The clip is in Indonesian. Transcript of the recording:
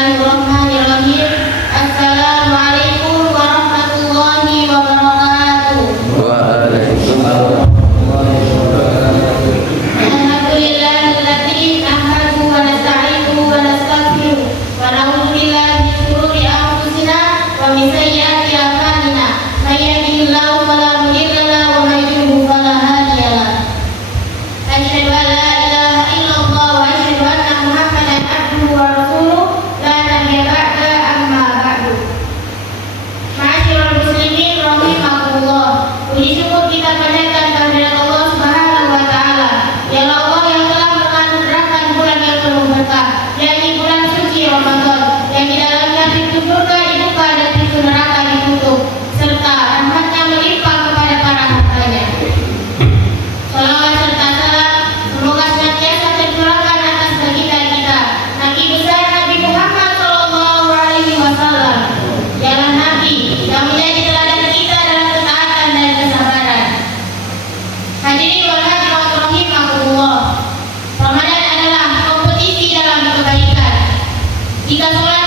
Bismillahirrahmanirrahim. Assalamualaikum warahmatullahi wabarakatuh. Waalaikumsalam. Alhamdulillahilladzi nahmaduhu wa nasta'inuhu wa nastaghfiruh wa na'udzu billahi min shururi anfusina wa min sayyiati a'malina. May yahdihillahu fala mudilla lahu wa may yudlil fala hadiya lahu. Asyhadu an la ilaha illallah wa asyhadu anna Muhammadan abduhu wa rasuluh. La nabiyya ba'da, amma ba'du. Ma'asyiral muslimin rahimakumullah. Puji syukur kita panjatkan kehadirat Allah Subhanahu wa taala. Ya Allah yang telah menganugerahkan bulan yang penuh berkah, yakni bulan suci Ramadan, yang di dalamnya pintu surga dibuka dan pintu neraka ditutup, serta rahmat-Nya melimpah kepada para hambanya. Salawat serta salam semoga senantiasa tercurahkan atas baginda kita, Nabi besar Nabi Muhammad sallallahu alaihi wasallam, jalan Nabi yang menjadi teladan kita dalam ketaatan dan kesabaran. Hadirin wal hadirat rahimakumullah. Ramadan adalah kompetisi dalam kebaikan. Jika sholat